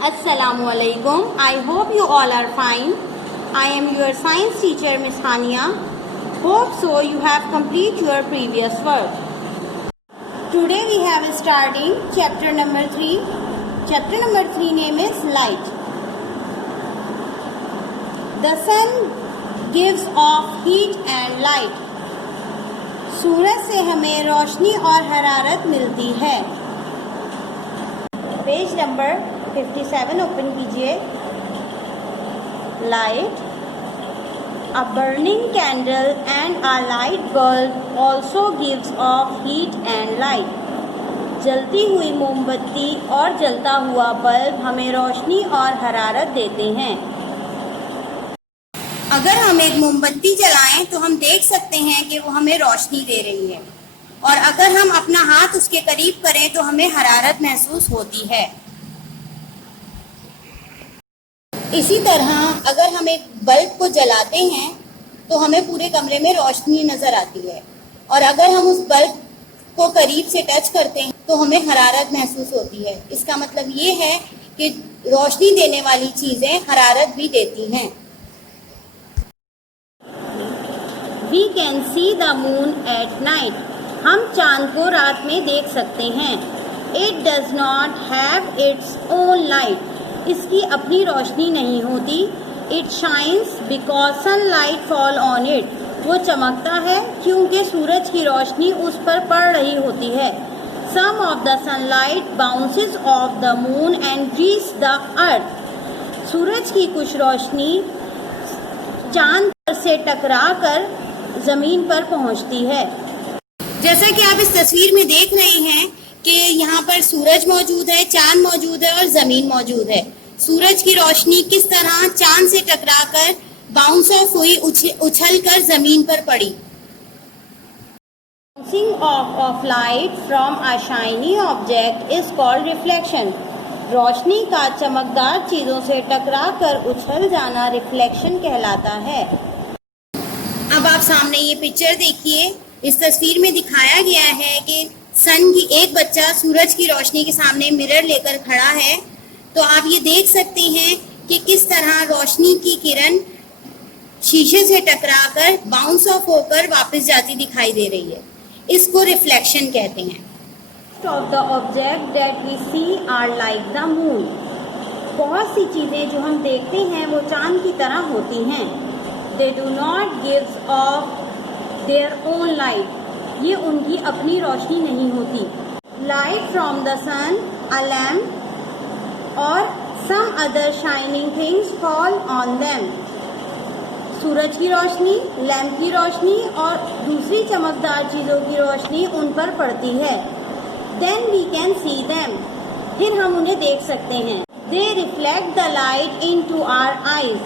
Assalamualaikum. I hope you all are fine. I am your science teacher, Miss Hania. Hope so you have complete your previous work. Today we have starting chapter number 3. Chapter number 3 name is light. The sun gives off heat and light. सूरज से हमें रोशनी और हरारत मिलती है. Page number 57 open कीजिए. Light. A burning candle and a light bulb also gives off heat and light. जलती हुई मोमबत्ती और जलता हुआ बल्ब हमें रोशनी और हरारत देते हैं. अगर हम एक मोमबत्ती जलाएं तो हम देख सकते हैं कि वो हमें रोशनी दे रही है, और अगर हम अपना हाथ उसके करीब करें तो हमें हरारत महसूस होती है. इसी तरह अगर हम एक बल्ब को जलाते हैं तो हमें पूरे कमरे में रोशनी नजर आती है, और अगर हम उस बल्ब को करीब से टच करते हैं तो हमें हरारत महसूस होती है. इसका मतलब ये है कि रोशनी देने वाली चीजें हरारत भी देती हैं. We can see the moon at night. हम चांद को रात में देख सकते हैं. It does not have its own light. इसकी अपनी रोशनी नहीं होती. It shines because sunlight fall on it. वो चमकता है क्योंकि सूरज की रोशनी उस पर पड़ रही होती है. Some of the sunlight bounces off the moon and reaches the earth. सूरज की कुछ रोशनी चांद से टकरा कर जमीन पर पहुंचती है. जैसा कि आप इस तस्वीर में देख रहे हैं कि यहाँ पर सूरज मौजूद है, चांद मौजूद है और जमीन मौजूद है. सूरज की रोशनी किस तरह चांद से टकराकर बाउंस ऑफ हुई, उछल कर जमीन पर पड़ी. Bouncing off light from a shiny object is called reflection. रोशनी का चमकदार चीजों से टकराकर उछल जाना रिफ्लेक्शन कहलाता है. अब आप सामने ये पिक्चर देखिए. इस तस्वीर में दिखाया गया है कि सन की एक बच्चा सूरज की रोशनी के सामने मिरर लेकर खड़ा है. तो आप ये देख सकते हैं कि किस तरह रोशनी की किरण शीशे से टकराकर बाउंस ऑफ होकर वापस जाती दिखाई दे रही है. इसको रिफ्लेक्शन कहते हैं. Of the object that we see are like the moon. बहुत सी चीजें जो हम देखते हैं वो चांद की तरह होती हैं. They do not give off their own light. ये उनकी अपनी रोशनी नहीं होती. Light from the sun, a lamp or some other shining things fall on them. सूरज की रोशनी, लैंप की रोशनी और दूसरी चमकदार चीजों की रोशनी उन पर पड़ती है. Then we can see them. फिर हम उन्हें देख सकते हैं. They reflect the light into our eyes.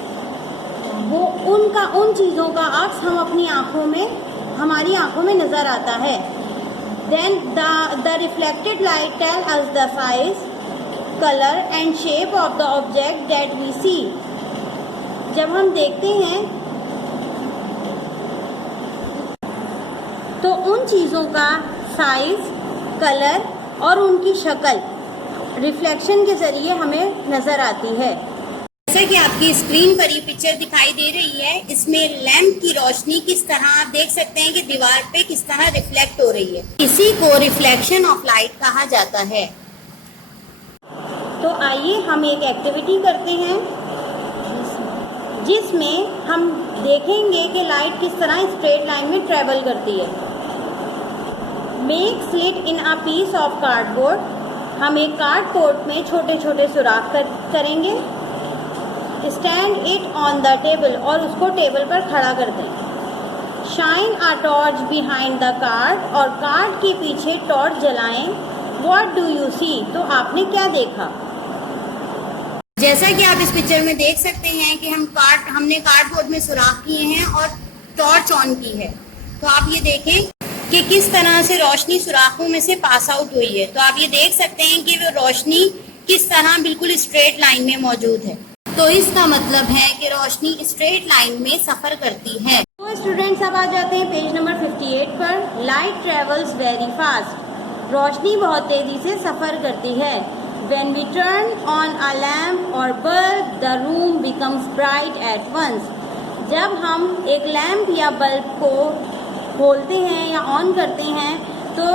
वो उन चीज़ों का अक्स हम अपनी हमारी आंखों में नजर आता है. Then the reflected light tell us the size, color and shape of the object that we see. जब हम देखते हैं तो उन चीज़ों का साइज, कलर और उनकी शक्ल रिफ्लेक्शन के जरिए हमें नजर आती है. जैसा कि आपकी स्क्रीन पर ये पिक्चर दिखाई दे रही है, इसमें लैंप की रोशनी किस तरह आप देख सकते हैं कि दीवार पे किस तरह रिफ्लेक्ट हो रही है. इसी को रिफ्लेक्शन ऑफ लाइट कहा जाता है. तो आइए हम एक एक्टिविटी करते हैं जिसमें हम देखेंगे कि लाइट किस तरह स्ट्रेट लाइन में ट्रेवल करती है. Make slit in a piece of cardboard. हम एक कार्डबोर्ड में छोटे छोटे सुराख करेंगे. Stand it on the table. और उसको टेबल पर खड़ा कर दें. Shine a torch behind the card. और कार्ड के पीछे टॉर्च जलाएं. What do you see. तो आपने क्या देखा. जैसा कि आप इस पिक्चर में देख सकते हैं कि हमने कार्डबोर्ड में सुराख किए हैं और टॉर्च ऑन की है. तो आप ये देखें कि किस तरह से रोशनी सुराखों में से पास आउट हुई है. तो आप ये देख सकते हैं कि वो रोशनी किस तरह बिल्कुल स्ट्रेट लाइन में मौजूद है. तो इसका मतलब है कि रोशनी स्ट्रेट लाइन में सफर करती है. तो स्टूडेंट्स अब आ जाते हैं पेज नंबर 58 पर. Light travels very fast. रोशनी बहुत तेजी से सफर करती है. When we turn on a lamp or bulb, the room becomes bright at once. जब हम एक लैंप या बल्ब को खोलते हैं या ऑन करते हैं तो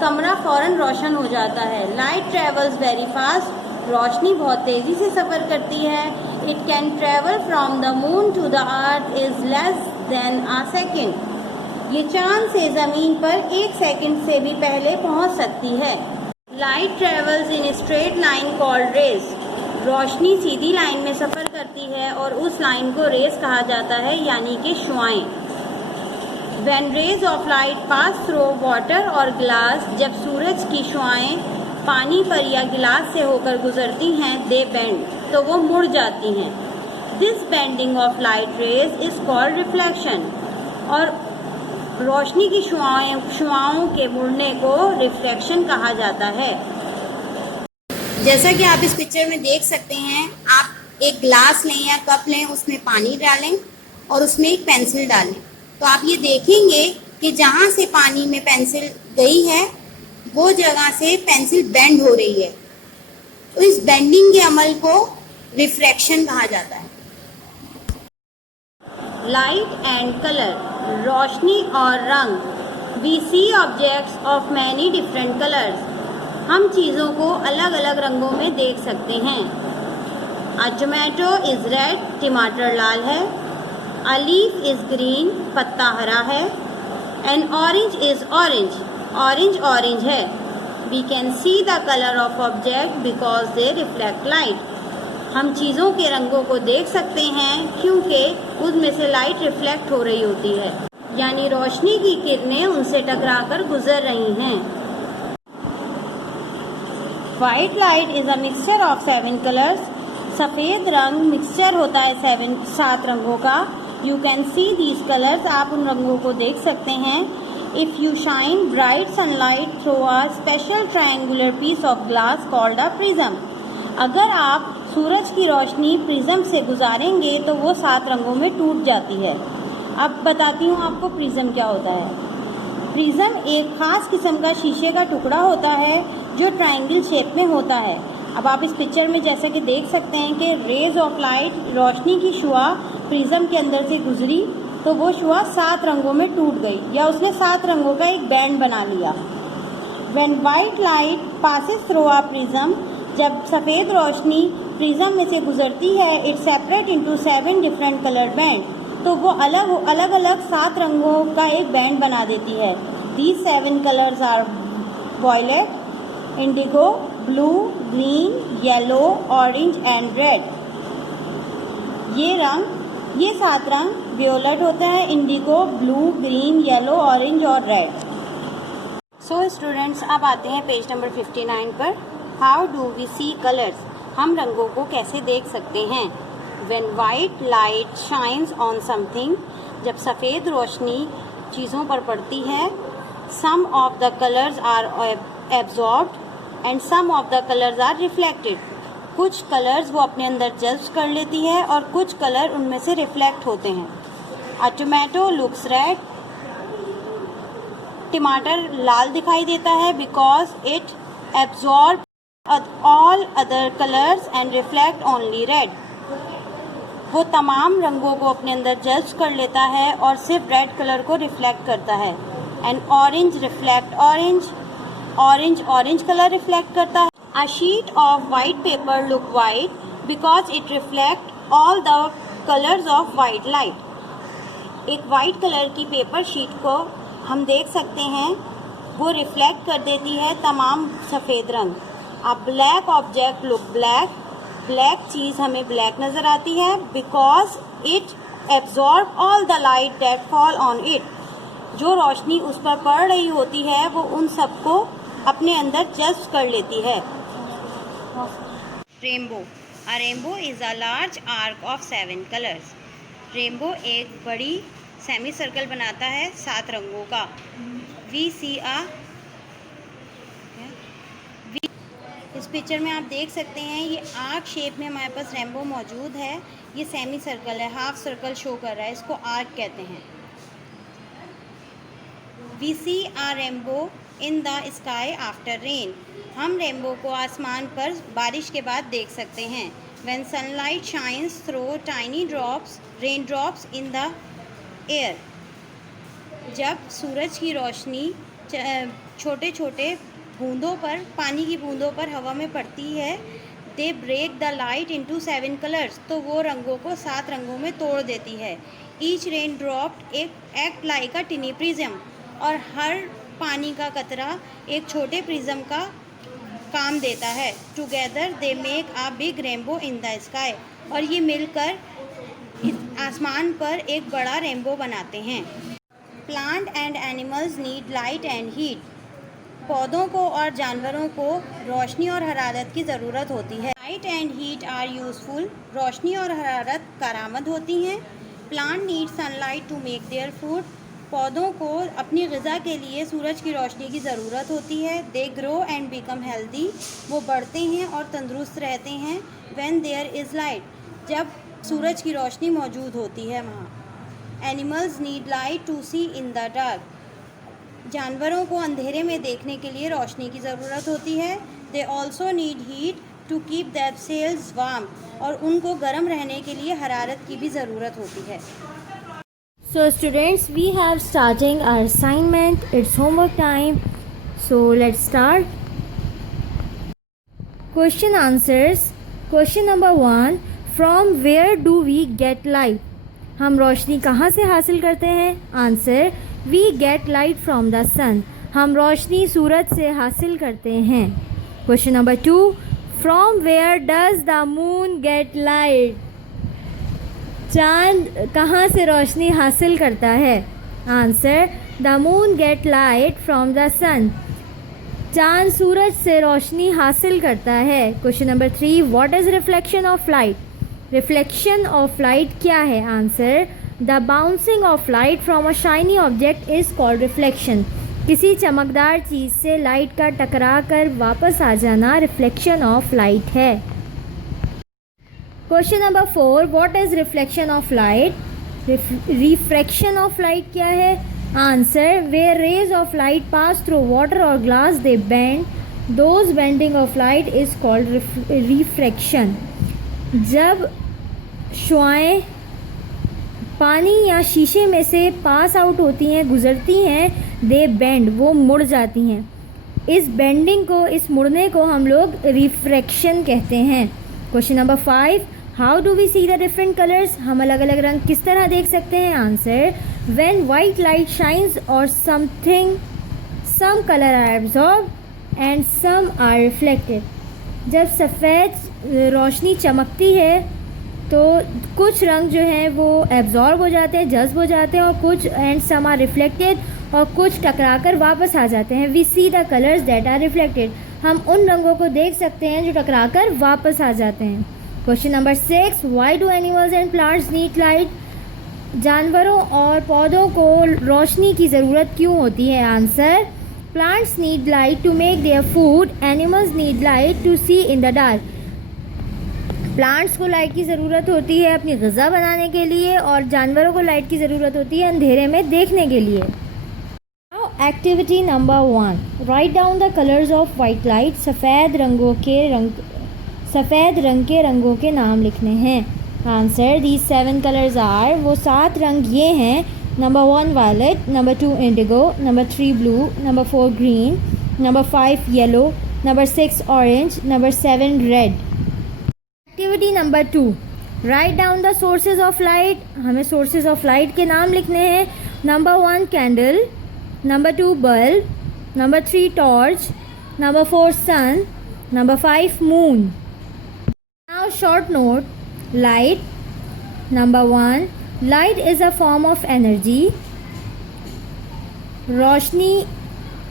कमरा फौरन रोशन हो जाता है. Light travels very fast. रोशनी बहुत तेजी से सफ़र करती है. It can travel from the moon to the earth is less than a second. ये चांद से ज़मीन पर 1 सेकंड से भी पहले पहुंच सकती है. Light travels in straight line called rays. रोशनी सीधी लाइन में सफ़र करती है और उस लाइन को रेज कहा जाता है, यानी कि शुआएं. When rays of light pass through water or glass, जब सूरज की शुआएं पानी पर या गिलास से होकर गुजरती हैं, they bend, तो वो मुड़ जाती हैं. This bending of light rays is called reflection. और रोशनी की शुआओं के मुड़ने को रिफ्लेक्शन कहा जाता है. जैसा कि आप इस पिक्चर में देख सकते हैं, आप एक ग्लास लें या कप लें, उसमें पानी डालें और उसमें एक पेंसिल डालें, तो आप ये देखेंगे कि जहाँ से पानी में पेंसिल गई है वो जगह से पेंसिल बेंड हो रही है. तो इस बेंडिंग के अमल को रिफ्रैक्शन कहा जाता है. Light and colour. रोशनी और रंग. We see objects of many different colours. हम चीज़ों को अलग अलग रंगों में देख सकते हैं. A tomato is red. टमाटर लाल है. A leaf is green. पत्ता हरा है. An orange is orange. Orange orange है. We can see the colour of object because they reflect light. हम चीज़ों के रंगों को देख सकते हैं क्योंकि उसमें से लाइट रिफ्लेक्ट हो रही होती है, यानी रोशनी की किरणें उनसे टकराकर गुजर रही हैं. White light is a mixture of 7 colours. सफ़ेद रंग मिक्सचर होता है 7 रंगों का. You can see these colours. आप उन रंगों को देख सकते हैं. If you shine bright sunlight through a special triangular piece of glass called a prism. अगर आप सूरज की रोशनी प्रिज्म से गुजारेंगे तो वो 7 रंगों में टूट जाती है. अब बताती हूँ आपको प्रिज्म क्या होता है. प्रिज्म एक ख़ास किस्म का शीशे का टुकड़ा होता है जो ट्रायंगल शेप में होता है. अब आप इस पिक्चर में जैसा कि देख सकते हैं कि रेज ऑफ लाइट, रोशनी की शुआ प्रिज्म के अंदर से गुजरी तो वो शुआ 7 रंगों में टूट गई या उसने 7 रंगों का एक बैंड बना लिया. When white light passes through a prism. जब सफ़ेद रोशनी प्रिज्म में से गुजरती है, it separate into 7 different colour band. तो वो अलग अलग 7 रंगों का एक बैंड बना देती है. These 7 colours are violet, indigo, blue, green, yellow, orange and red. ये 7 रंग वियोलेट होते हैं. Indigo, blue, green, yellow, orange और रेड. सो स्टूडेंट्स, अब आते हैं पेज नंबर 59 पर. How do we see colours. हम रंगों को कैसे देख सकते हैं. When white light shines on something, जब सफ़ेद रोशनी चीज़ों पर पड़ती है, some of the colors are absorbed and some of the colors are reflected. कुछ कलर्स वो अपने अंदर जज्ब कर लेती है और कुछ कलर उनमें से रिफ्लेक्ट होते हैं. A tomato looks red. टमाटर लाल दिखाई देता है because it absorbs all other colors and reflect only red. वो तमाम रंगों को अपने अंदर जज्ब कर लेता है और सिर्फ रेड कलर को रिफ्लेक्ट करता है. And orange reflect orange. Orange orange colour reflect करता है. A sheet of white paper look white because it reflect all the colours of white light. एक वाइट कलर की पेपर शीट को हम देख सकते हैं, वो रिफ्लेक्ट कर देती है तमाम सफ़ेद रंग. A black object look black. Black चीज़ हमें ब्लैक नज़र आती है because it absorb all the light that fall on it. जो रोशनी उस पर पड़ रही होती है वो उन सबको अपने अंदर जज्ब कर लेती है. Rainbow. A rainbow is a large arc of 7 colours. Rainbow एक बड़ी सेमी सर्कल बनाता है 7 रंगों का. वी सी अ. इस पिक्चर में आप देख सकते हैं ये आर्क शेप में हमारे पास रेनबो मौजूद है. ये सेमी सर्कल है, हाफ सर्कल शो कर रहा है, इसको आर्क कहते हैं. We see a rainbow in the sky after rain. हम रेनबो को आसमान पर बारिश के बाद देख सकते हैं। When sunlight shines through tiny drops, raindrops in the air. जब सूरज की रोशनी छोटे छोटे बूंदों पर, पानी की बूंदों पर हवा में पड़ती है, they break the light into 7 colours, तो वो रंगों को 7 रंगों में तोड़ देती है। Each rain drop act like अ टिनी प्रिज्म, और हर पानी का कतरा एक छोटे प्रिज्म का काम देता है। Together they make a big rainbow in the sky, और ये मिलकर आसमान पर एक बड़ा रेनबो बनाते हैं। Plant and animals need light and heat. पौधों को और जानवरों को रोशनी और हरारत की ज़रूरत होती है। Light and heat are useful. रोशनी और हरारत कारआमद होती हैं। Plant need sunlight to make their food. पौधों को अपनी ग़िज़ा के लिए सूरज की रोशनी की ज़रूरत होती है। They grow and become healthy. वो बढ़ते हैं और तंदुरुस्त रहते हैं। व्हेन देयर इज़ लाइट, जब सूरज की रोशनी मौजूद होती है वहाँ। Animals need light to see in the dark. जानवरों को अंधेरे में देखने के लिए रोशनी की ज़रूरत होती है। They also need heat to keep themselves warm, और उनको गर्म रहने के लिए हरारत की भी ज़रूरत होती है। So students, we have starting our assignment. It's homework time. So let's start. Question answers. Question number 1. From where do we get light? हम रोशनी कहाँ से हासिल करते हैं? Answer, we get light from the sun. हम रोशनी सूरज से हासिल करते हैं। Question number 2. From where does the moon get light? चांद कहाँ से रोशनी हासिल करता है? Answer, the moon get light from the sun. चांद सूरज से रोशनी हासिल करता है. Question number 3, what is reflection of light? Reflection of light क्या है? Answer, the bouncing off light from a shiny object is called reflection. किसी चमकदार चीज़ से लाइट का टकरा कर वापस आ जाना रिफ्लेक्शन ऑफ लाइट है. Question number 4, what is reflection of light? Refraction of light क्या है? Answer, where rays of light pass through water और glass they bend, those bending of light is called refraction. जब शुआएं पानी या शीशे में से पास आउट होती हैं, गुजरती हैं, दे बेंड, वो मुड़ जाती हैं. इस बेंडिंग को, इस मुड़ने को हम लोग रिफ्रैक्शन कहते हैं. Question number 5, how do we see the different colours? हम अलग अलग रंग किस तरह देख सकते हैं? Answer, when white light shines और some colour are absorb and some are reflected. जब सफ़ेद रोशनी चमकती है तो कुछ रंग जो हैं वो एब्जॉर्ब हो जाते हैं, जज्ब हो जाते हैं, और कुछ एंड सम आर रिफ्लेक्टेड, और कुछ टकरा कर वापस आ जाते हैं. We see the colours that are reflected. हम उन रंगों को देख सकते हैं जो टकरा कर वापस आ जाते हैं. Question number 6, why do animals and plants need light? जानवरों और पौधों को रोशनी की ज़रूरत क्यों होती है? Answer, plants need light to make their food, animals need light to see in the dark. Plants को लाइट की ज़रूरत होती है अपनी ग़िज़ा बनाने के लिए, और जानवरों को लाइट की ज़रूरत होती है अंधेरे में देखने के लिए. Activity number 1, right down the colours of white light. सफ़ेद रंग के रंगों के नाम लिखने हैं. आंसर, दीज 7 कलर्स आर, वो 7 रंग ये हैं. Number 1 violet, number 2 indigo, number 3 blue, number 4 green, number 5 yellow, number 6 orange, number 7 red. Activity number 2, write down the sources of light. हमें सोर्सेज ऑफ लाइट के नाम लिखने हैं. Number 1 candle, number 2 bulb, number 3 torch, number 4 sun, number 5 moon. Now short note, light. Number 1, light is a form of energy. Roshni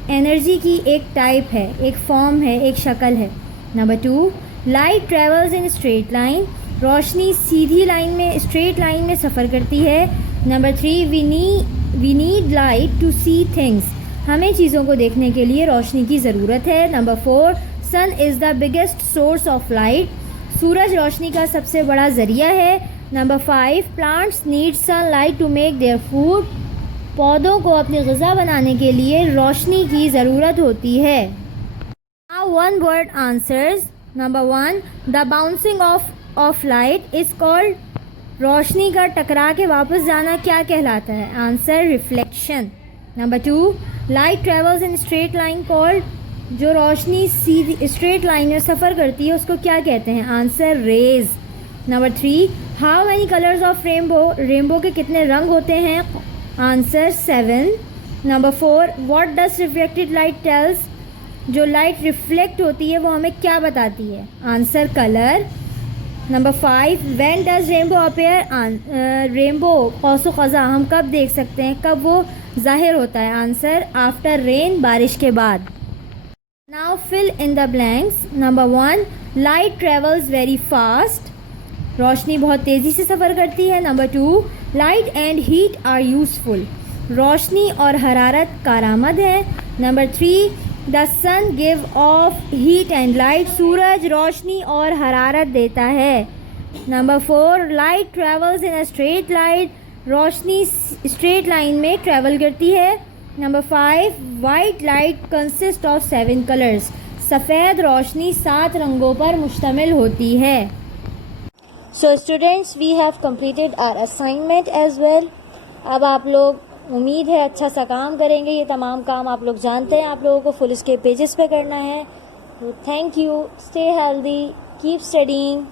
energy की एक type है, एक form है, एक शक्ल है. Number 2, light travels in straight line. रोशनी सीधी लाइन में, स्ट्रेट लाइन में सफ़र करती है. Number 3, we need light to see things. हमें चीज़ों को देखने के लिए रोशनी की ज़रूरत है. Number 4, sun is the biggest source of light. सूरज रोशनी का सबसे बड़ा ज़रिया है. Number 5, plants need sunlight to make their food. पौधों को अपनी ग़िज़ा बनाने के लिए रोशनी की ज़रूरत होती है. Now one word answers. Number 1, the bouncing of light is called, रोशनी का टकरा के वापस जाना क्या कहलाता है? Answer reflection. Number 2, light travels in straight line called, जो रोशनी सीधी स्ट्रेट लाइन में सफ़र करती है उसको क्या कहते हैं? Answer rays. Number 3, how many colours of rainbow, rainbow के कितने रंग होते हैं? Answer 7. Number 4, what does reflected light tells, जो लाइट रिफ्लेक्ट होती है वो हमें क्या बताती है? Answer colour. Number 5, when does rainbow appear, rainbow कौसो क़ज़ा हम कब देख सकते हैं, कब वो ज़ाहिर होता है? आंसर आफ्टर रेन, बारिश के बाद. Now fill in the blanks. Number 1, light travels very fast, रोशनी बहुत तेज़ी से सफ़र करती है. Number 2, light and heat are useful, रोशनी और हरारत कारआमद है. Number 3, the sun give off heat and light, सूरज रोशनी और हरारत देता है. Number 4, light travels in a straight line, रोशनी स्ट्रेट लाइन में ट्रेवल करती है. Number 5, white light consist of 7 colours, सफ़ेद रोशनी 7 रंगों पर मुश्तमिल होती है. So students, we have completed our assignment as well. अब आप लोग, उम्मीद है अच्छा सा काम करेंगे. ये तमाम काम आप लोग जानते हैं, आप लोगों को फुल स्केप पेजेस पे करना है. Thank you. Stay healthy, keep studying.